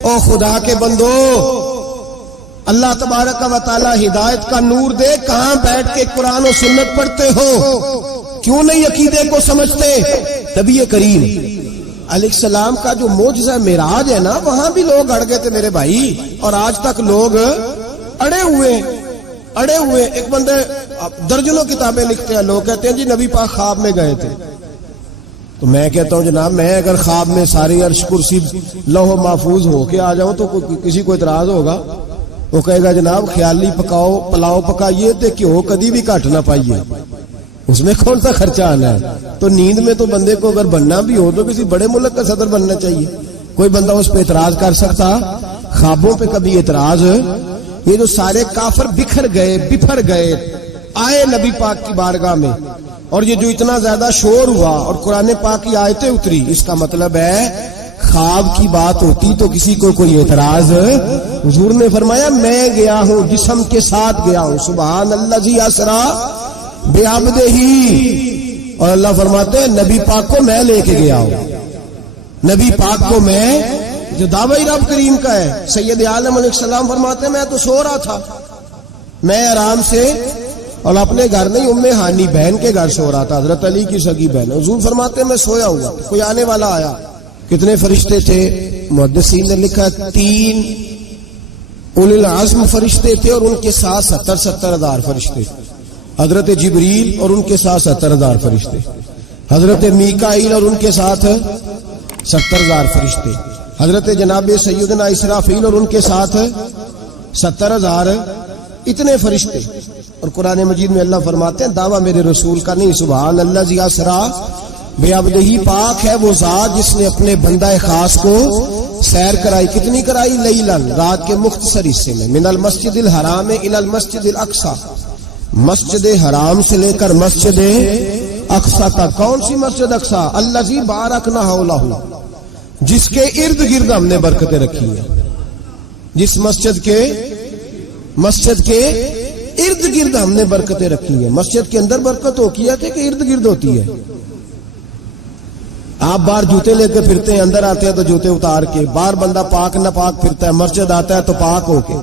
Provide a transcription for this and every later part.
او خدا کے بندو، اللہ تبارک و تعالی ہدایت کا نور دے، کہاں بیٹھ کے قرآن و سنت پڑھتے ہو؟ کیوں نہیں عقیدے کو سمجھتے؟ نبی کریم علیہ السلام کا جو معجزہ معراج ہے نا، وہاں بھی لوگ اڑ گئے تھے میرے بھائی، اور آج تک لوگ اڑے ہوئے۔ ایک بندے درجنوں کتابیں لکھتے ہیں، لوگ کہتے ہیں جی نبی پاک خواب میں گئے تھے۔ تو میں کہتا ہوں جناب، میں اگر خواب میں ساری عرش کرسی لوح محفوظ ہو کے آ جاؤں تو کسی کو اعتراض ہوگا؟ وہ کہے گا جناب خیالی پکاؤ، پلاؤ پکائیے تے کیوں کدی بھی گھٹ نہ پائیے، اس میں کون سا خرچہ آنا ہے؟ تو نیند میں تو بندے کو اگر بننا بھی ہو تو کسی بڑے ملک کا صدر بننا چاہیے۔ کوئی بندہ اس پہ اعتراض کر سکتا؟ خوابوں پہ کبھی اعتراض؟ یہ جو سارے کافر بکھر گئے آئے نبی پاک کی بارگاہ میں، اور یہ جو اتنا زیادہ شور ہوا اور قرآن پاک کی آیتیں اتری، اس کا مطلب ہے خواب کی بات ہوتی تو کسی کو کوئی اعتراض؟ حضور نے فرمایا میں گیا ہوں، جسم کے ساتھ گیا ہوں، سبحان الذی اسری بعبدہ، اور اللہ فرماتے ہیں نبی پاک کو میں لے کے گیا ہوں۔ نبی پاک کو میں، جو دعوی رب کریم کا ہے، سید عالم علیہ السلام فرماتے ہیں میں تو سو رہا تھا، میں آرام سے، اور اپنے گھر نہیں، ام ہانی بہن کے گھر سو رہا تھا، حضرت علی کی سگی بہن۔ حضور فرماتے ہیں میں سویا ہوا، کوئی آنے والا آیا۔ کتنے فرشتے تھے؟ محدثین نے لکھا 3 اولی العزم فرشتے تھے، اور ان کے ساتھ 70 ہزار فرشتے، حضرت جبریل اور ان کے ساتھ 70 ہزار فرشتے، حضرت میکائیل اور ان کے ساتھ 70 ہزار فرشتے، حضرت جناب سیدنا اسرافیل اور ان کے ساتھ 70 ہزار، اتنے فرشتے۔ اور قرآن مجید میں اللہ فرماتے ہیں دعویٰ میرے رسول کا نہیں، سبحان الذی اسری بعبدہ، پاک ہے وہ ذات جس نے اپنے بندہ خاص کو سیر کرائی۔ کتنی کرائی؟ لیلاً، رات کے مختصر حصے میں، من المسجد الحرام الی المسجد الاقصی، مسجد حرام سے لے کر مسجد اقصی تک۔ کون سی مسجد اقصی؟ الذی بارکنا حولہ، جس کے ارد گرد ہم نے برکتیں رکھی ہیں۔ جس مسجد کے ارد گرد ہم نے برکتیں رکھی ہیں۔ مسجد کے اندر برکت ہوتی ہے کہ ارد گرد ہوتی ہے؟ آپ باہر جوتے لے کے پھرتے ہیں، اندر آتے ہیں تو جوتے اتار کے، باہر بندہ پاک نہ پاک پھرتا ہے، مسجد آتا ہے تو پاک ہو کے۔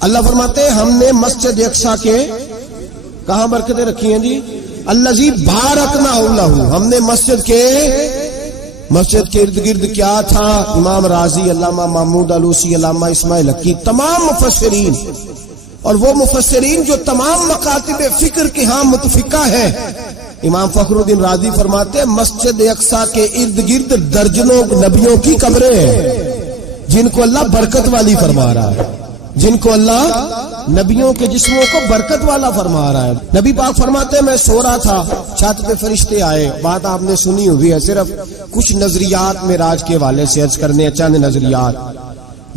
اللہ فرماتے ہیں ہم نے مسجد اقصی کے کہاں برکتیں رکھی ہیں جی؟ الذی بارکنا حولہ، ہم نے مسجد کے ارد گرد کیا تھا؟ امام راضی، علامہ محمود آلوسی، علامہ اسماعیل حقی، تمام مفسرین، اور وہ مفسرین جو تمام مکاتب فکر کے ہاں متفقہ ہے۔ امام فخر الدین رازی فرماتے ہیں مسجد اقصی کے ارد گرد درجنوں نبیوں کی قبریں ہیں، جن کو اللہ برکت والی فرما رہا ہے، جن کو اللہ نبیوں کے جسموں کو برکت والا فرما رہا ہے۔ نبی پاک فرماتے ہیں میں سو رہا تھا، چھت پہ فرشتے آئے۔ بات آپ نے سنی ہوئی ہے، صرف کچھ نظریات معراج کے حوالے سے عرض کرنے، چند نظریات۔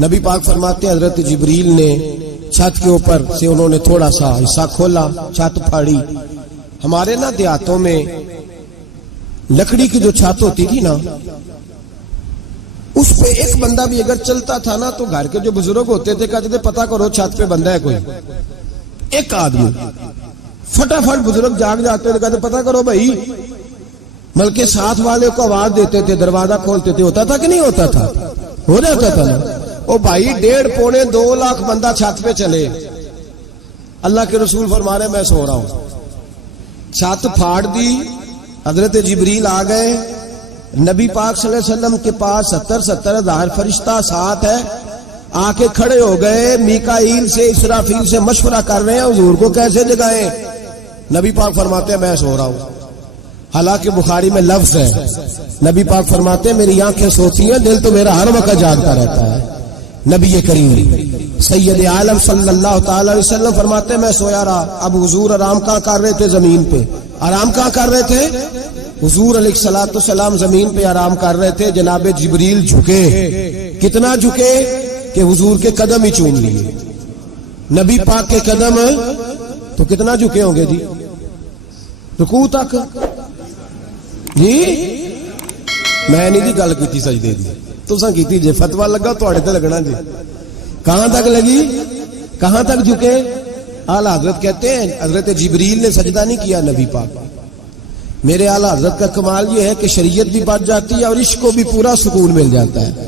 نبی پاک فرماتے ہیں حضرت جبریل نے چھت کے اوپر سے انہوں نے تھوڑا سا حصہ کھولا، چھت پھاڑی۔ ہمارے نا دیہاتوں میں لکڑی کی جو چھت ہوتی تھی نا، اس پہ ایک بندہ بھی اگر چلتا تھا نا تو گھر کے جو بزرگ ہوتے تھے کہتے تھے پتہ کرو چھت پہ بندہ ہے کوئی۔ ایک آدمی فٹافٹ بزرگ جاگ جاتے تھے، کہتے پتہ کرو بھائی، بلکہ ساتھ والے کو آواز دیتے تھے، دروازہ کھولتے تھے۔ ہوتا تھا کہ نہیں ہوتا تھا؟ ہو جاتا تھا نا۔ او بھائی 1.5-2 لاکھ بندہ چھت پہ چلے، اللہ کے رسول فرما رہے میں سو رہا ہوں، چھت پھاڑ دی، حضرت جبریل آ گئے، نبی پاک صلی اللہ علیہ وسلم کے پاس 70 ہزار فرشتہ ساتھ ہے، آ کے کھڑے ہو گئے، میکائیل سے اسرافیل سے مشورہ کر رہے ہیں حضور کو کیسے جگائیں۔ نبی پاک فرماتے ہیں میں سو رہا ہوں۔ حالانکہ بخاری میں لفظ ہے، نبی پاک فرماتے ہیں میری آنکھیں سوتی ہیں، دل تو میرا ہر وقت جاگتا رہتا ہے۔ نبی کریم سید عالم صلی اللہ تعالی علیہ وسلم فرماتے ہیں میں سویا رہا۔ اب حضور آرام کہاں کر رہے تھے؟ زمین پہ۔ آرام کہاں کر رہے تھے؟ حضور علیہ الصلوۃ والسلام زمین پہ آرام کر رہے تھے، جناب جبریل جھکے، کتنا جھکے کہ حضور کے قدم ہی چوم لیے۔ نبی پاک کے قدم تو کتنا جھکے ہوں گے جی؟ رکوع تک جی؟ میں نہیں جی گل کی سجدے دی، تساں کیتی جے، فتوا لگا تواڈے تے لگنا جی۔ کہاں تک لگی؟ کہاں تک جھکے؟ اعلیٰ حضرت کہتے ہیں حضرت جبریل نے سجدہ نہیں کیا نبی پاک۔ میرے اعلیٰ حضرت کا کمال یہ ہے کہ شریعت بھی بچ جاتی ہے اور عشق کو بھی پورا سکون مل جاتا ہے۔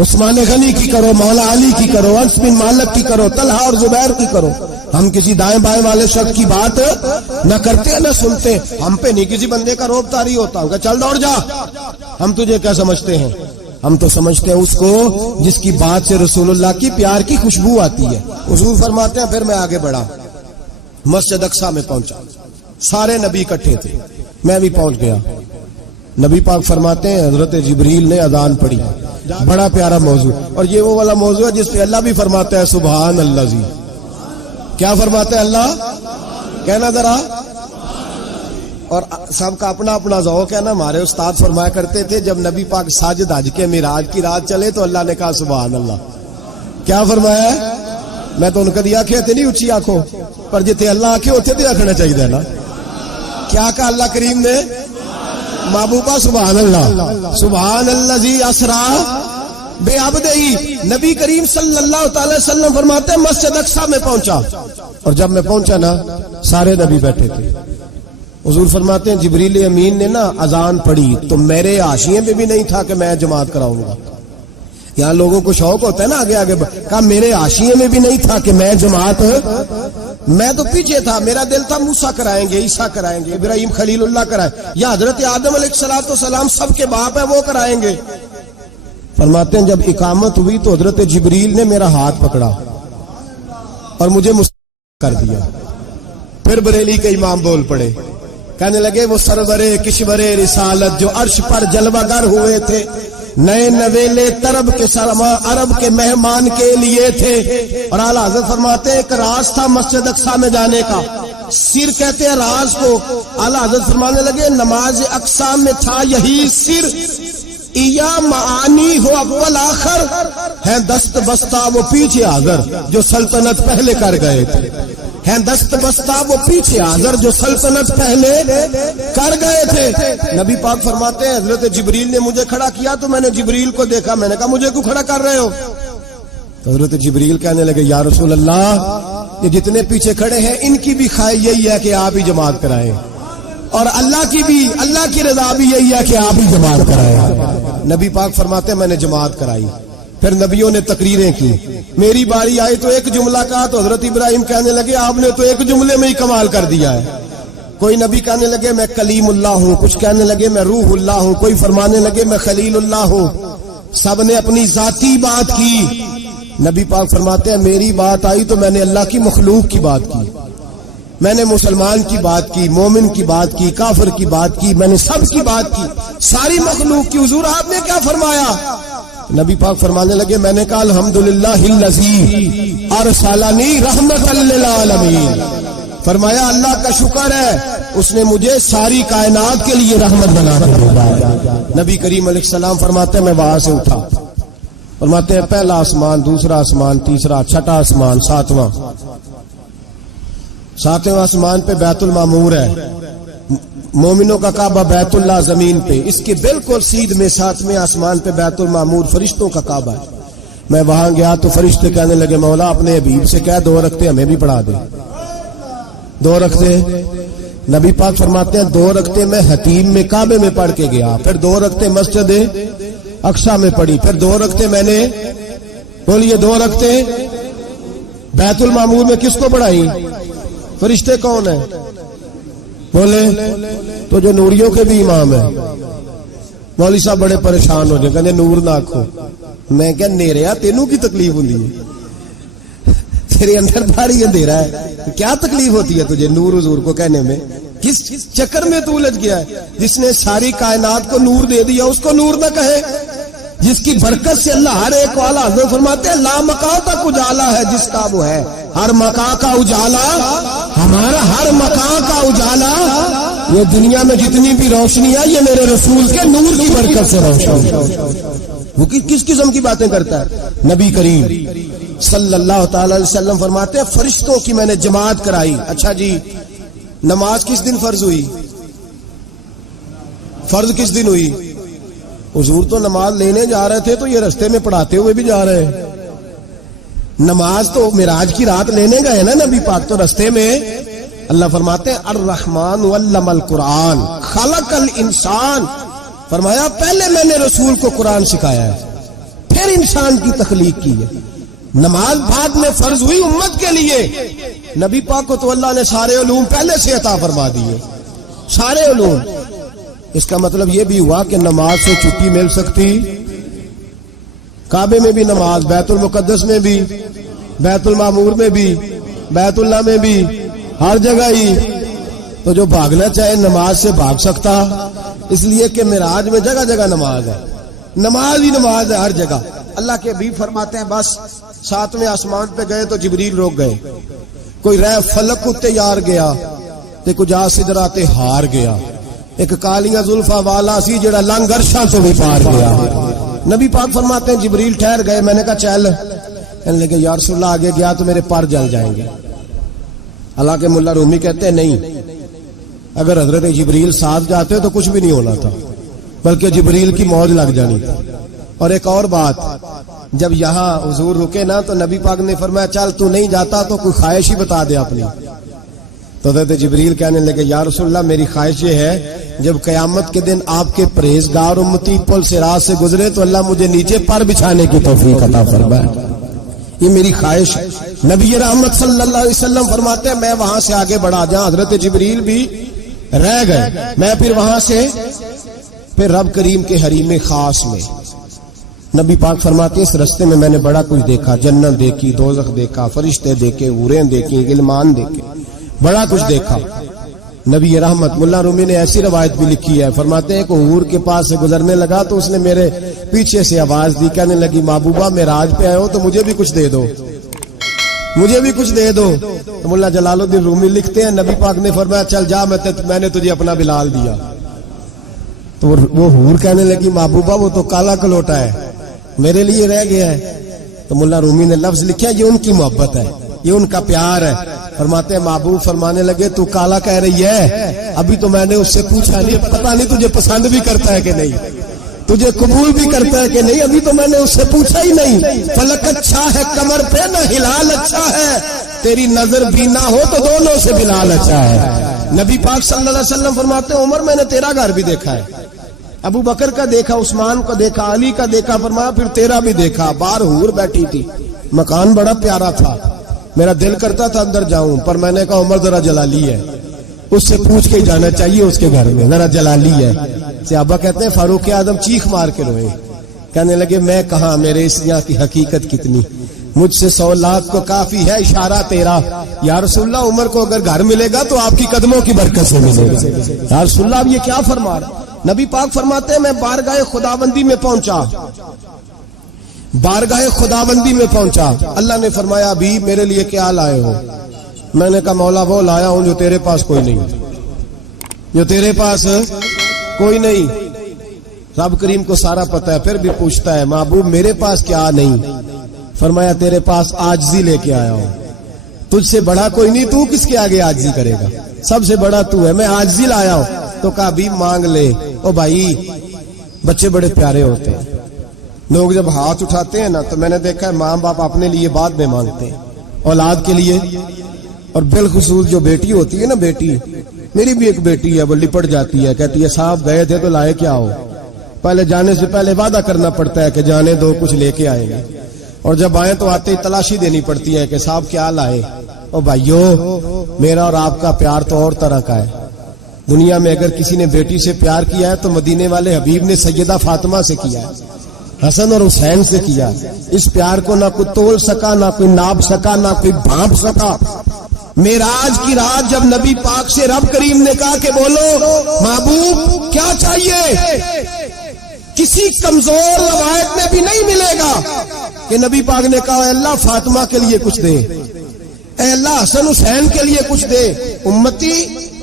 عثمان غنی کی کرو، مولا علی کی کرو، انس بن مالک کی کرو، طلحہ اور زبیر کی کرو. ہم کسی دائیں بائیں والے شخص کی بات نہ کرتے نہ سنتے. ہم پہ نہیں کسی بندے کا روب طاری ہوتا کہ چل دوڑ جا. ہم تجھے کیا سمجھتے ہیں؟ ہم تو سمجھتے ہیں اس کو جس کی بات سے رسول اللہ کی پیار کی خوشبو آتی ہے. حضور فرماتے ہیں پھر میں آگے بڑھا، مسجد اقصی میں پہنچا. سارے نبی اکٹھے تھے، میں بھی پہنچ گیا. نبی پاک فرماتے ہیں حضرت جبریل نے اذان پڑھی. بڑا پیارا موضوع، اور یہ وہ والا موضوع ہے جس پہ اللہ بھی فرماتا ہے سبحان اللہ. جی کیا فرماتے ہیں اللہ؟ کہنا ذرا. اور سب کا اپنا اپنا ذوق ہے نا. ہمارے استاد فرمایا کرتے تھے جب نبی پاک ساجد حج کے معراج کی رات چلے تو اللہ نے کہا سبحان اللہ. کیا فرمایا ہے؟ میں تو ان کا دیا آنکھیں نہیں اچھی آنکھوں پر جتنے اللہ آنکھیں ہوتے تھے رکھنا چاہیے نا. کیا کہا اللہ کریم نے؟ محبوبہ سبحان اللہ. سبحان الذی اسرا بے عبدہی. نبی کریم صلی اللہ تعالی وسلم فرماتے ہیں مسجد اقصی میں پہنچا، اور جب میں پہنچا نا سارے نبی بیٹھے تھے. حضور فرماتے ہیں جبریل امین نے نا اذان پڑھی تو میرے حاشیے میں بھی نہیں تھا کہ میں جماعت کراؤں گا. یہاں لوگوں کو شوق ہوتا ہے نا آگے آگے. کہا میرے حاشیے میں بھی نہیں تھا کہ میں جماعت، میں تو پیچھے تھا. میرا دل تھا موسیٰ کرائیں گے، عیسیٰ کرائیں گے، ابراہیم خلیل اللہ کرائیں، یا حضرت آدم علیہ السلام سب کے باپ ہے وہ کرائیں گے. فرماتے ہیں جب اقامت ہوئی تو حضرت جبریل نے میرا ہاتھ پکڑا اور مجھے کر دیا. پھر بریلی کے امام بول پڑے، کہنے لگے وہ سرورے کشورے رسالت جو عرش پر جلوہ گر ہوئے تھے، نئے نویلے طرب کے سرما عرب کے مہمان کے لیے تھے. اور اعلیٰ حضرت فرماتے ہیں ایک راز تھا مسجد اقصی میں جانے کا، سر کہتے ہیں راز کو. اعلیٰ حضرت فرمانے لگے نماز اقصی میں تھا یہی سر. یا معانی ہو اول آخر ہے دست بستہ وہ پیچھے حاضر جو سلطنت پہلے کر گئے تھے. ہیں دست بستہ وہ پیچھے حاضر جو سلطنت پہلے کر گئے تھے. نبی پاک فرماتے ہیں حضرت جبریل نے مجھے کھڑا کیا تو میں نے جبریل کو دیکھا. میں نے کہا مجھے کیوں کھڑا کر رہے ہو؟ تو حضرت جبریل کہنے لگے یا رسول اللہ یہ جتنے پیچھے کھڑے ہیں ان کی بھی خواہش یہی ہے کہ آپ ہی جماعت کرائیں، اور اللہ کی بھی، اللہ کی رضا بھی یہی ہے کہ آپ ہی جماعت کرائیں. نبی پاک فرماتے ہیں میں نے جماعت کرائی. پھر نبیوں نے تقریریں کی. میری باری آئی تو ایک جملہ کہا تو حضرت ابراہیم کہنے لگے آپ نے تو ایک جملے میں ہی کمال کر دیا ہے. کوئی نبی کہنے لگے میں کلیم اللہ ہوں، کچھ کہنے لگے میں روح اللہ ہوں، کوئی فرمانے لگے میں خلیل اللہ ہوں. سب نے اپنی ذاتی بات کی. نبی پاک فرماتے ہیں میری بات آئی تو میں نے اللہ کی مخلوق کی بات کی. میں نے مسلمان کی بات کی، مومن کی بات کی، کافر کی بات کی، میں نے سب کی بات کی، ساری مخلوق کی. حضور آپ نے کیا فرمایا؟ نبی پاک فرمانے لگے میں نے کہا الحمدللہ الذی ارسلنی رحمت للعالمین. فرمایا اللہ کا شکر ہے اس نے مجھے ساری کائنات کے لیے رحمت بنا کر بھیجا. نبی کریم علیہ السلام فرماتے ہیں میں وہاں سے اٹھا. فرماتے ہیں پہلا آسمان، دوسرا آسمان، تیسرا، چھٹا آسمان، ساتواں آسمان پہ بیت المعمور ہے. مومنوں کا کعبہ بیت اللہ زمین پہ، اس کے بالکل سیدھ میں 7ویں آسمان پہ بیت المعمور فرشتوں کا کعبہ ہے. میں وہاں گیا تو فرشتے کہنے لگے مولا اپنے حبیب سے کہہ 2 رکعتیں ہمیں بھی پڑھا دے. 2 رکعتیں. نبی پاک فرماتے ہیں 2 رکعتیں میں حتیم میں کعبے میں پڑھ کے گیا، پھر 2 رکعتیں مسجد اقصی میں پڑھی، پھر 2 رکعتیں میں نے بولیے 2 رکعتیں بیت المعمور میں کس کو پڑھائی؟ فرشتے کون ہیں بولے؟ تو جو نوریوں کے بھی امام ہیں. مولوی صاحب بڑے پریشان ہو جائے کہنے نور نہ آکھو. میں کہ نیریا تینوں کی تکلیف ہوندی ہے، تیرے اندر بھاری اندھیرا ہے، کیا تکلیف ہوتی ہے تجھے نور حضور کو کہنے میں؟ کس چکر میں تو الجھ گیا ہے؟ جس نے ساری کائنات کو نور دے دیا اس کو نور نہ کہے؟ جس کی برکت سے اللہ ہر ایک والا حضرت فرماتے ہیں لا مکان تک اجالا ہے جس کا وہ ہے. ہر مکان کا اجالا ہمارا، ہر مکان کا اجالا. یہ دنیا میں جتنی بھی روشنی ہے یہ میرے رسول کے نور کی برکت سے روشنی. وہ کس قسم کی باتیں کرتا ہے؟ نبی کریم صلی اللہ تعالی علیہ وسلم فرماتے ہیں فرشتوں کی میں نے جماعت کرائی. اچھا جی نماز کس دن فرض ہوئی؟ فرض کس دن ہوئی؟ حضور تو نماز لینے جا رہے تھے تو یہ رستے میں پڑھاتے ہوئے بھی جا رہے ہیں. نماز تو معراج کی رات لینے گئے نا نبی پاک، تو رستے میں اللہ فرماتے ہیں الرحمن علم القرآن خلق الانسان. فرمایا پہلے میں نے رسول کو قرآن سکھایا ہے، پھر پھر انسان کی تخلیق کی ہے. نماز بعد میں فرض ہوئی امت کے لیے. نبی پاک کو تو اللہ نے سارے علوم پہلے سے عطا فرما دیے, سارے علوم. اس کا مطلب یہ بھی ہوا کہ نماز سے چھٹی مل سکتی. کعبے میں بھی نماز, بیت المقدس میں بھی, بیت المعمور میں بھی, بیت اللہ میں بھی, ہر جگہ ہی. تو جو بھاگنا چاہے نماز سے بھاگ سکتا, اس لیے کہ معراج میں جگہ جگہ نماز ہے, نماز ہی نماز ہے ہر جگہ. اللہ کے حبیب فرماتے ہیں بس 7ویں آسمان پہ گئے تو جبریل روک گئے. کوئی رہ فلک کو تیار گیا تے کچھ سدرا تے ہار گیا. ایک کالیاں زلفا والا سی جڑا لنگ عرشاں تو بھی پار گیا. نبی پاک فرماتے ہیں جبریل ٹھہر گئے. میں نے کہا چل. کہنے لگے یا رسول اللہ آگے گیا تو میرے پر جل جائیں گے. اللہ کے ملا رومی کہتے ہیں نہیں, اگر حضرت جبریل ساتھ جاتے تو کچھ بھی نہیں ہونا تھا, بلکہ جبریل کی موج لگ جانی تھی. اور ایک اور بات, جب یہاں حضور رکے نا تو نبی پاک نے فرمایا چل تو نہیں جاتا تو کوئی خواہش ہی بتا دے اپنی. تو حضرت جبریل کہنے لگے یا رسول اللہ میری خواہش یہ ہے جب قیامت کے دن آپ کے پرہیزگار امتی پل سے راہ سے گزرے تو اللہ مجھے نیچے پر بچھانے کی توفیق عطا فرمائے. یہ میری خواہش ہے. نبی رحمت صلی اللہ علیہ وسلم فرماتے ہیں میں وہاں سے آگے بڑھا جاؤں. حضرت جبریل بھی رہ گئے. میں پھر وہاں سے پھر رب کریم کے حریم خاص میں. نبی پاک فرماتے ہیں اس رستے میں نے بڑا کچھ دیکھا. جنت دیکھی, دوزخ دیکھا, فرشتے دیکھے, حوریں دیکھی, غلمان دیکھے, بڑا کچھ دیکھا. نبی رحمت ملا رومی نے ایسی روایت بھی لکھی ہے, فرماتے ہیں کہ حور کے پاس سے گزرنے لگا تو اس نے میرے پیچھے سے آواز دی, کہنے لگی محبوبہ معراج پہ آئے ہو تو مجھے بھی کچھ دے دو, مجھے بھی کچھ دے دو. تو ملا جلال الدین رومی لکھتے ہیں نبی پاک نے فرمایا چل جا میں نے تجھے اپنا بلال دیا. تو وہ حور کہنے لگی محبوبہ وہ تو کالا کلوٹا ہے, میرے لیے رہ گیا ہے. تو ملا رومی نے لفظ لکھا یہ ان کی محبت ہے, یہ ان کا پیار ہے. فرماتے ہیں محبوب فرمانے لگے تو کالا کہہ رہی ہے, ابھی تو میں نے اس سے پوچھا نہیں, پتہ نہیں تجھے پسند بھی کرتا ہے کہ نہیں, تجھے قبول بھی کرتا ہے کہ نہیں, ابھی تو میں نے اس سے پوچھا ہی نہیں. فلک اچھا ہے کمر پہ نہ ہلال اچھا ہے, تیری نظر بھی نہ ہو تو دونوں سے بلال اچھا ہے. نبی پاک صلی اللہ علیہ وسلم فرماتے ہیں عمر میں نے تیرا گھر بھی دیکھا ہے, ابو بکر کا دیکھا, عثمان کا دیکھا, علی کا دیکھا. فرمایا پھر تیرا بھی دیکھا. باہر حور بیٹھی تھی, مکان بڑا پیارا تھا, میرا دل کرتا تھا اندر جاؤں, پر میں نے کہا عمر ذرا جلالی ہے, اس سے پوچھ کے جانا چاہیے اس کے گھر میں, ذرا جلالی ہے. صحابہ کہتے ہیں فاروق اعظم چیخ مار کے روئے, کہنے لگے میں کہاں, میرے اس یہاں کی حقیقت کتنی, مجھ سے 100 لاکھ کو کافی ہے اشارہ تیرا. یا رسول اللہ عمر کو اگر گھر ملے گا تو آپ کی قدموں کی برکت سے ملے گا. یا رسول اللہ اب یہ کیا فرما رہا. نبی پاک فرماتے ہیں میں بارگاہ خداوندی میں پہنچا, بارگاہ خداوندی میں پہنچا. اللہ نے فرمایا ابھی میرے لیے کیا لائے ہو. میں نے کہا مولا وہ لایا ہوں جو تیرے پاس کوئی نہیں, جو تیرے پاس کوئی نہیں. رب کریم کو سارا پتہ ہے, پھر بھی پوچھتا ہے محبوب میرے پاس کیا نہیں. فرمایا تیرے پاس عاجزی لے کے آیا ہوں, تجھ سے بڑا کوئی نہیں, تو کس کے آگے عاجزی کرے گا, سب سے بڑا تو ہے, میں عاجزی لایا ہوں. تو کہا بھی مانگ لے. او بھائی بچے بڑے پیارے ہوتے ہیں, لوگ جب ہاتھ اٹھاتے ہیں نا تو میں نے دیکھا ہے ماں باپ اپنے لیے بعد میں مانگتے ہیں, اولاد کے لیے. اور بالخصوص جو بیٹی ہوتی ہے نا, بیٹی میری بھی ایک بیٹی ہے, وہ لپٹ جاتی ہے, کہتی ہے صاحب گئے تھے تو لائے کیا ہو. پہلے جانے سے پہلے وعدہ کرنا پڑتا ہے کہ جانے دو کچھ لے کے آئیں گے, اور جب آئیں تو آتے ہی تلاشی دینی پڑتی ہے کہ صاحب کیا لائے. او بھائیو میرا اور آپ کا پیار تو اور طرح کا ہے. دنیا میں اگر کسی نے بیٹی سے پیار کیا ہے تو مدینے والے حبیب نے سیدہ فاطمہ سے کیا ہے, حسن اور حسین سے کیا. اس پیار کو نہ کوئی تول سکا, نہ کوئی ناپ سکا, نہ کوئی بھانپ سکا. معراج کی رات جب نبی پاک سے رب کریم نے کہا کہ بولو محبوب کیا چاہیے, کسی کمزور روایت میں بھی نہیں ملے گا کہ نبی پاک نے کہا اے اللہ فاطمہ کے لیے کچھ دے, اے اللہ حسن حسین کے لیے کچھ دے. امتی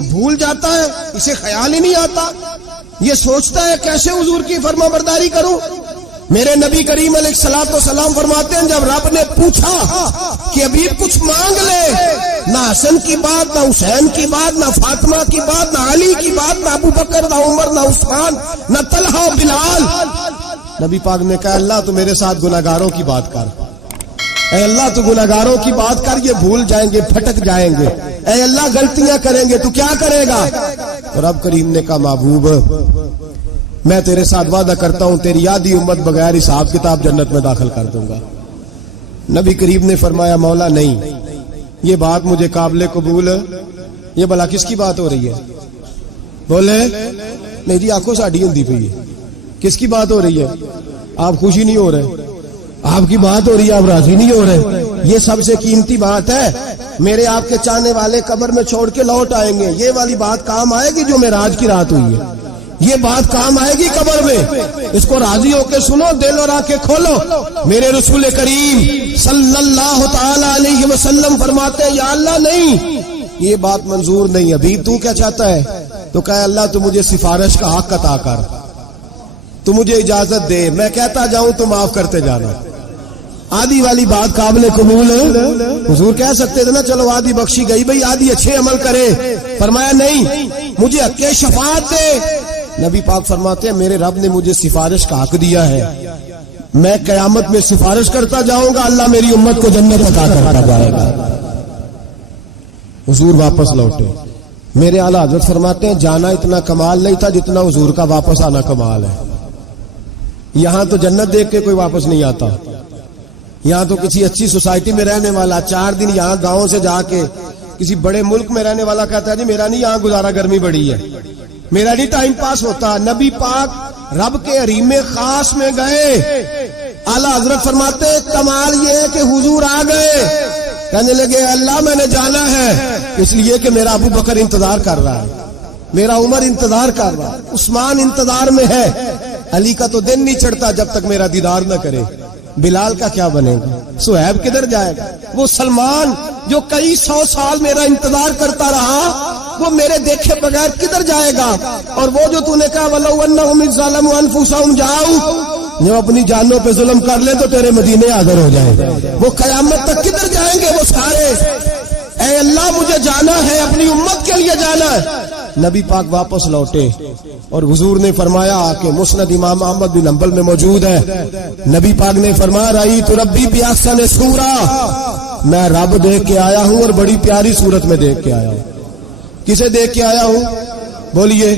بھول جاتا ہے, اسے خیال ہی نہیں آتا, یہ سوچتا ہے کیسے حضور کی فرما برداری کروں. میرے نبی کریم علیہ الصلوۃ والسلام فرماتے ہیں جب رب نے پوچھا کہ ابھی کچھ مانگ لے, نہ حسن کی بات, نہ حسین کی بات, نہ فاطمہ کی بات, نہ علی کی بات, نہ ابو بکر, نہ عمر, نہ عثمان, نہ طلحہ و بلال. نبی پاک نے کہا اللہ تو میرے ساتھ گناہگاروں کی بات کر, اے اللہ تو گناہگاروں کی بات کر, یہ بھول جائیں گے, پھٹک جائیں گے, اے اللہ غلطیاں کریں گے, تو کیا کرے گا. تو رب کریم نے کہا محبوب میں تیرے ساتھ وعدہ کرتا ہوں تیری آدھی امت بغیر حساب کتاب جنت میں داخل کر دوں گا۔ نبی کریم نے فرمایا مولا نہیں، یہ بات مجھے قابل قبول ہے، یہ بھلا کس کی بات ہو رہی ہے؟ بولے نہیں جی آنکھوں ساڑھی ہوندی پئی ہے، کس کی بات ہو رہی ہے؟ آپ خوشی نہیں ہو رہے، آپ کی بات ہو رہی ہے، آپ راضی نہیں ہو رہے۔ یہ سب سے قیمتی بات ہے، میرے آپ کے چاہنے والے قبر میں چھوڑ کے لوٹ آئیں گے، یہ والی بات کام آئے گی جو معراج کی رات ہوئی ہے، یہ بات کام آئے گی قبر میں، اس کو راضی ہو کے سنو، دل اور آنکھیں کھولو۔ میرے رسول کریم صلی اللہ تعالی علیہ وسلم فرماتے ہیں یا اللہ نہیں، یہ بات منظور نہیں، ابھی تو کیا چاہتا ہے؟ تو کہا اللہ تو مجھے سفارش کا حق عطا کر، تو مجھے اجازت دے، میں کہتا جاؤں تو معاف کرتے جانا۔ آدھی والی بات قابل قبول ہے، حضور کہہ سکتے تھے نا چلو آدھی بخشی گئی بھئی آدھی اچھے عمل کرے، فرمایا نہیں مجھے حق شفاعت دے۔ نبی پاک فرماتے ہیں میرے رب نے مجھے سفارش کا حق دیا ہے، میں قیامت میں سفارش کرتا جاؤں گا، اللہ میری امت کو جنت عطا کرتا جائے گا۔ حضور واپس لوٹے، میرے اعلیٰ حضرت فرماتے ہیں جانا اتنا کمال نہیں تھا جتنا حضور کا واپس آنا کمال ہے۔ یہاں تو جنت دیکھ کے کوئی واپس نہیں آتا، یہاں تو کسی اچھی سوسائٹی میں رہنے والا 4 دن یہاں گاؤں سے جا کے کسی بڑے ملک میں رہنے والا کہتا ہے جی میرا نہیں یہاں گزارا، گرمی بڑی ہے، میرا نہیں ٹائم پاس ہوتا۔ نبی پاک رب کے حریم خاص میں گئے، اعلیٰ حضرت فرماتے کمال یہ ہے کہ حضور آ گئے، کہنے لگے اللہ میں نے جانا ہے اس لیے کہ میرا ابو بکر انتظار کر رہا ہے، میرا عمر انتظار کر رہا ہے، عثمان انتظار میں ہے، علی کا تو دن نہیں چڑھتا جب تک میرا دیدار نہ کرے، بلال کا کیا بنے گا، صہیب کدھر جائے گا، وہ سلمان جو کئی 100 سال میرا انتظار کرتا رہا وہ میرے دیکھے بغیر کدھر جائے گا، اور وہ جو تو نے کہا وَلَوْ أَنَّهُمْ إِذْ ظَلَمُوا أَنفُسَهُمْ جَاءُوا، جو اپنی جانوں پہ ظلم کر لیں تو تیرے مدینے حاضر ہو جائیں، وہ قیامت تک کدھر جائیں گے وہ سارے؟ اے اللہ مجھے جانا ہے، اپنی امت کے لیے جانا ہے۔ نبی پاک واپس لوٹے اور حضور نے فرمایا کہ مسند امام احمد بن حنبل میں موجود ہے، نبی پاک نے فرمایا رأیت ربی بأحسن صورہ، میں رب دیکھ کے آیا ہوں اور بڑی پیاری صورت میں دیکھ کے آیا ہوں۔ کسے دیکھ کے آیا ہوں؟ بولیے،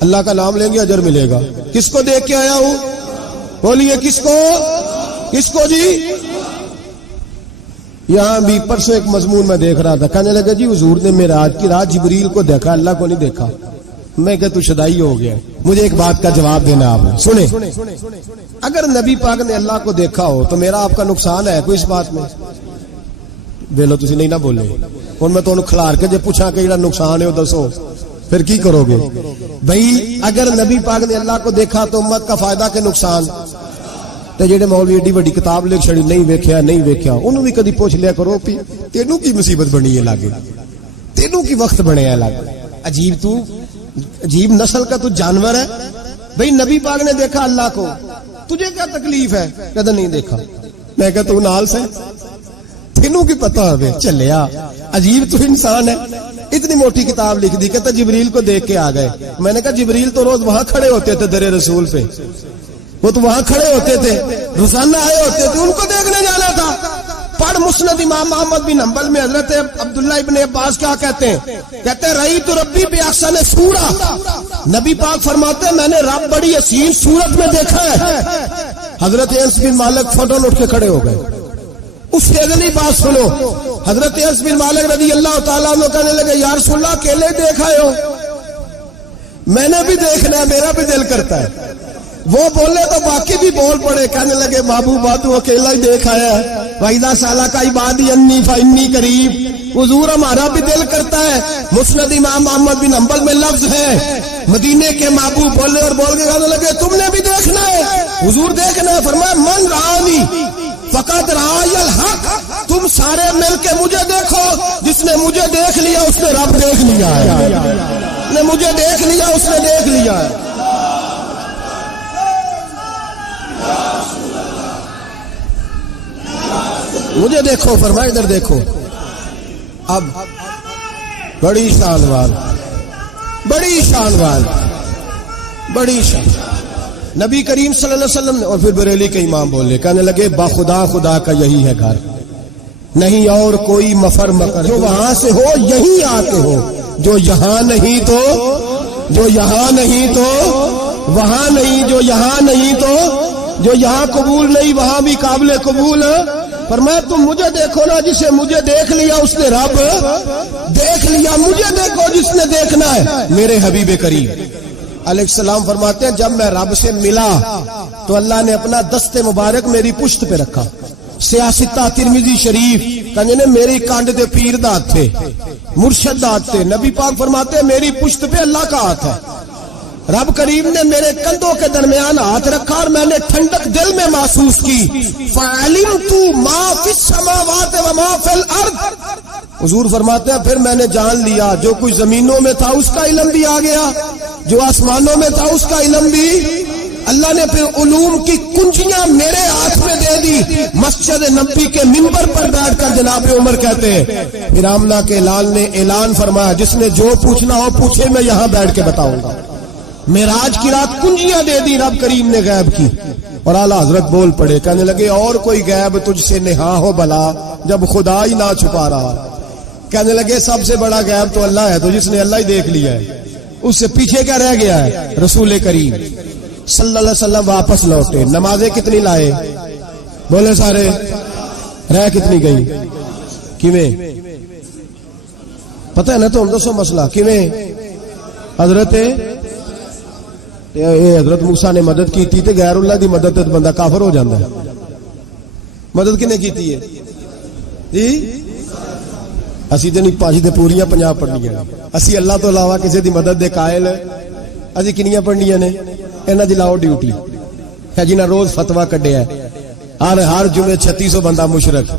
اللہ کا نام لیں گے اجر ملے گا۔ کس کو دیکھ کے آیا ہوں؟ بولیے کس کو؟ کس کو جی؟ یہاں بھی پرسوں ایک مضمون میں دیکھ رہا تھا، کہنے لگا جی حضور نے معراج کی رات جبریل کو دیکھا، اللہ کو نہیں دیکھا۔ میں کہ تو شدائی ہو گیا۔ مجھے ایک بات کا جواب دینا آپ نے، سنیں، اگر نبی پاک نے اللہ کو دیکھا ہو تو میرا آپ کا نقصان ہے کوئی اس بات میں؟ بولو تسی نہیں نہ بولے، اور میں تو کھلار کے جے پوچھا کہ جڑا نقصان ہے وہ دسو، پھر کی کرو گے؟ بھئی اگر نبی پاک نے اللہ کو دیکھا تو امت کا فائدہ کہ نقصان؟ تے جڑے مولوی ایڈی بڑی کتاب لکھ چھڑی نہیں ویکھیا نہیں ویکھیا، انہوں بھی کدی پوچھ لیا کرو کہ تینوں کی مصیبت بنی ہے لاگے، تینوں کی وقت بنے ہے لاگے، عجیب نسل کا تو جانور ہے۔ بھئی نبی پاک نے دیکھا اللہ کو، تجھے کیا تکلیف ہے؟ کہتا نہیں دیکھا۔ میں کہتا تو نال سے تینوں کی پتہ ہوئے چلیا، عجیب تو انسان ہے، اتنی موٹی کتاب لکھ دی، کہتا جبریل کو دیکھ کے آ گئے۔ میں نے کہا جبریل تو روز وہاں کھڑے ہوتے تھے در رسول پہ، وہ تو وہاں کھڑے ہوتے تھے، روزانہ آئے ہوتے تھے، ان کو دیکھنے جانا تھا۔ پڑھ مسند امام احمد بن حنبل میں حضرت عبداللہ ابن عباس کیا کہتے ہیں؟ کہتے ہیں رأیت ربی بأحسن صورہ، نبی پاک فرماتے ہیں میں نے رب بڑی حسین صورت میں دیکھا ہے۔ حضرت انس بن مالک فوراً اٹھ کے کھڑے ہو گئے۔ اس سے اگلی بات سنو، حضرت انس بن مالک رضی اللہ تعالیٰ عنہ کہنے لگے یا رسول اللہ اکیلے دیکھا ہو؟ میں نے بھی دیکھنا ہے، میرا بھی دل کرتا ہے۔ وہ بولے تو باقی بھی بول پڑے، کہنے لگے محبوبہ تو اکیلا ہی دیکھا ہے، وَإِذَا سَأَلَكَ عِبَادِي عَنِّي فَإِنِّي قَرِيبٌ، حضور ہمارا بھی دل کرتا ہے۔ مسند امام احمد بن حنبل میں لفظ ہے، مدینے کے محبوب بولے اور بول کے کہنے لگے تم نے بھی دیکھنا ہے؟ حضور دیکھنا ہے۔ فرمایا من رآنی فقط رآی الحق، تم سارے مل کے مجھے دیکھو، جس نے مجھے دیکھ لیا اس نے رب دیکھ لیا ہے، جس نے مجھے دیکھ لیا اس نے دیکھ لیا ہے۔ مجھے دیکھو، فرمایا ادھر دیکھو۔ اب بڑی شان وال، بڑی شان وال، بڑی شان، نبی کریم صلی اللہ علیہ وسلم نے، اور پھر بریلی کے امام بولے، کہنے لگے باخدا خدا کا یہی ہے گھر، نہیں اور کوئی مفر مکر، جو وہاں سے ہو یہیں آتے ہو، جو یہاں نہیں تو، جو یہاں نہیں تو وہاں نہیں، جو یہاں نہیں تو جو یہاں قبول نہیں وہاں بھی قابل قبول. فرمایا تم مجھے دیکھو نا، جسے مجھے دیکھ لیا اس نے رب دیکھ لیا، مجھے دیکھو جس نے دیکھنا ہے میرے حبیب کریم علیہ السلام. فرماتے ہیں جب میں رب سے ملا تو اللہ نے اپنا دست مبارک میری پشت پہ رکھا. سیاستہ ترمذی شریف کہنے نے میری کانڈ دے پیر دا ہاتھ تھے، مرشد دا ہاتھ تھے. نبی پاک فرماتے ہیں میری پشت پہ اللہ کا ہاتھ ہے. رب کریم نے میرے کندھوں کے درمیان ہاتھ رکھا اور میں نے ٹھنڈک دل میں محسوس کی. فَعَلِمْتُ مَا فِي السَّمَاوَاتِ وَمَا فِي الْأَرْضِ. حضور فرماتے ہیں پھر میں نے جان لیا جو کچھ زمینوں میں تھا اس کا علم بھی آ گیا، جو آسمانوں میں تھا اس کا علم بھی. اللہ نے پھر علوم کی کنجیاں میرے ہاتھ میں دے دی. مسجد نبی کے منبر پر بیٹھ کر جناب عمر کہتے ہیں پھر آمنہ کے لال نے اعلان فرمایا جس نے جو پوچھنا ہو پوچھے، میں یہاں بیٹھ کے بتاؤں گا. معراج کی رات کنجیاں دے دی رب کریم نے غیب کی. اور اعلیٰ حضرت بول پڑے، کہنے لگے اور کوئی غیب تجھ سے نہا ہو بلا جب خدا ہی نہ چھپا رہا. کہنے لگے سب سے بڑا غیب تو اللہ ہے، تو جس نے اللہ ہی دیکھ لیا ہے اس سے پیچھے کیا رہ گیا ہے. رسول کریم صلی اللہ علیہ وسلم واپس لوٹے. نمازیں کتنی لائے؟ بولے سارے. رہ کتنی گئی؟ کیویں پتہ ہے نا؟ تو ہم دسو مسئلہ کیویں. حضرت موسیٰ نے مدد کی تھی تے غیر اللہ دی مدد تے بندہ کافر ہو جاتا ہے. مدد کنے کی ہے جی؟ اسی تے نہیں پاجی تے پوریاں 50 پڑھنیاں. اسی اللہ تو علاوہ کسی دی مدد دے قائل اسی کنیاں پڑھنیاں نے؟ انہاں دی لاؤ ڈیوٹی ہے جنہاں روز فتویٰ کڈیا ہے. ہر جمعے 3600 بندہ مشرک،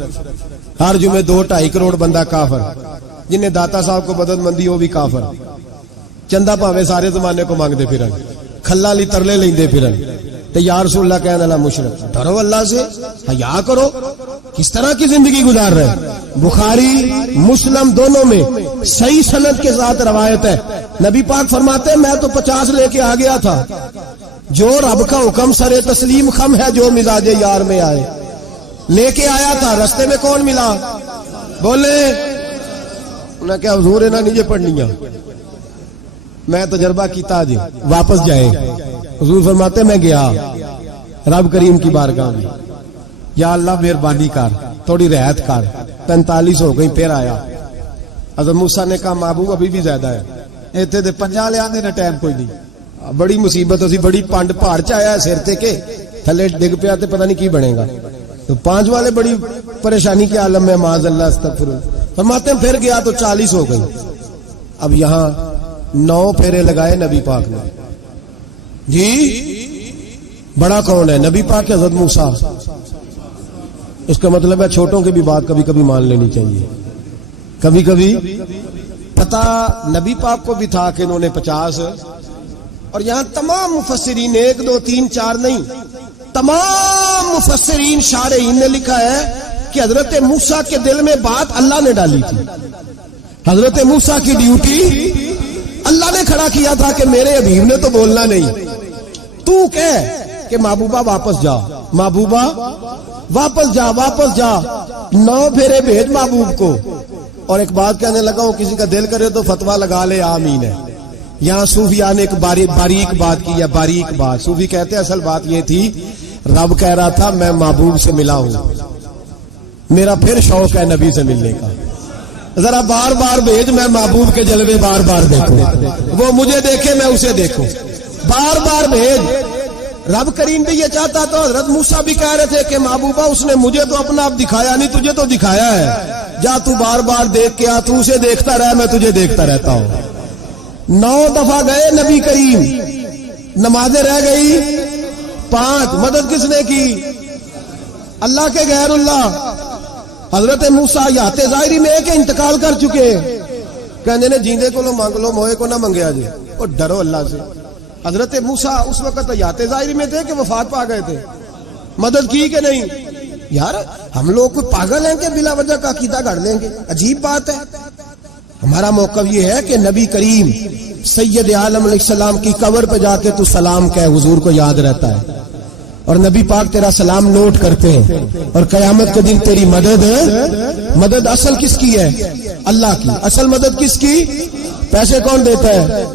ہر جمعے 2-2.5 کروڑ بندہ کافر. جنہیں داتا صاحب کو مدد مندی وہ بھی کافر. چندہ پاوے سارے زمانے کو مانگتے پھرن، کھلا لی ترلے لیندے پھرن تے یا رسول اللہ کہنے والا مشرک. ڈرو اللہ سے، حیا کرو. کس طرح کی زندگی گزار رہے ہیں؟ بخاری مسلم دونوں میں صحیح سند کے ساتھ روایت ہے. نبی پاک فرماتے ہیں میں تو 50 لے کے آ گیا تھا. جو رب کا حکم سرے تسلیم خم ہے جو مزاج یار میں آئے. لے کے آیا تھا، رستے میں کون ملا؟ بولے انہیں کیا حضور انہیں نیچے پڑھنیاں. میں تجربہ کیتا جی واپس جائے. حضور فرماتے میں گیا رب کریم کی بارگاہ میں، یا اللہ مہربانی کر تھوڑی رعایت کر. 45 ہو گئی. پھر آیا حضرت موسیٰ نے کہا محبوب ابھی بھی زیادہ ہے. ایتھے دے 50 لے آندے نہ ٹائم کوئی نہیں. بڑی مصیبت اسی بڑی پانڈ پہاڑ چ آیا سر تے کے تھلے ڈگ پیا تے پتہ نہیں کی بنے گا. تو 5 والے بڑی پریشانی کے عالم میں معاذ اللہ استغفر. فرماتے ہیں پھر گیا تو 40 ہو گئی. اب یہاں 9 پھیرے لگائے نبی پاک نے. جی بڑا کون ہے؟ نبی پاک حضرت موسیٰ. اس کا مطلب ہے چھوٹوں کی بھی بات کبھی کبھی مان لینی چاہیے. کبھی کبھی پتہ نبی پاک کو بھی تھا کہ انہوں نے 50. اور یہاں تمام مفسرین 1 2 3 4 نہیں، تمام مفسرین شارحین نے لکھا ہے کہ حضرت موسیٰ کے دل میں بات اللہ نے ڈالی تھی. حضرت موسیٰ کی ڈیوٹی اللہ نے کھڑا کیا تھا کہ میرے حبیب نے تو بولنا نہیں. تو کہہ کہ محبوبہ واپس جا، محبوبہ واپس جا، واپس جا. 9 پھیرے بھیج محبوب کو. اور ایک بات کہنے لگا ہوں کسی کا دل کرے تو فتویٰ لگا لے آمین ہے. یہاں صوفیاء نے ایک باریک بات کی ہے. باریک بات صوفی کہتے ہیں اصل بات یہ تھی رب کہہ رہا تھا میں محبوب سے ملا ہوں، میرا پھر شوق ہے نبی سے ملنے کا، ذرا بار بار بھیج میں محبوب کے جلوے بار بار دیکھوں، وہ مجھے دیکھے میں اسے دیکھوں، بار بار بھیج. رب کریم بھی یہ چاہتا تو حضرت موسیٰ بھی کہہ رہے تھے کہ محبوبہ اس نے مجھے تو اپنا آپ دکھایا نہیں، تجھے تو دکھایا ہے، جا تو بار بار دیکھ کے آ، تو اسے دیکھتا رہ میں تجھے دیکھتا رہتا ہوں. 9 دفعہ گئے نبی کریم، نمازیں رہ گئی 5. مدد کس نے کی؟ اللہ کے غیر اللہ. حضرت موسیٰ یات ظاہری میں کہ انتقال کر چکے، کہنے نے جیندے کو لو مانگ لو موئے کو نہ منگیا جی، اور ڈرو اللہ سے. حضرت موسیٰ اس وقت یات ظاہری میں تھے کہ وفات پا گئے تھے. مدد کی کہ نہیں؟ یار ہم لوگ کوئی پاگل ہیں کہ بلا وجہ کا عقیدہ گھڑ لیں گے؟ عجیب بات ہے. ہمارا موقف یہ ہے کہ نبی کریم سید عالم علیہ السلام کی قبر پہ جا کے تو سلام کہے، حضور کو یاد رہتا ہے، اور نبی پاک تیرا سلام نوٹ کرتے ہیں. اور قیامت کے دن تیری مدد اصل کس کی ہے؟ اللہ کی. اصل مدد کس کی؟ پیسے کون دیتا ہے؟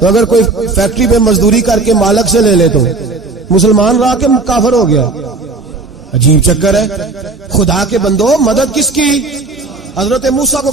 تو اگر کوئی فیکٹری پہ مزدوری کر کے مالک سے لے لے تو مسلمان رہا کہ کافر ہو گیا؟ عجیب چکر ہے. خدا کے بندو مدد کس کی؟ حضرت موسیٰ کو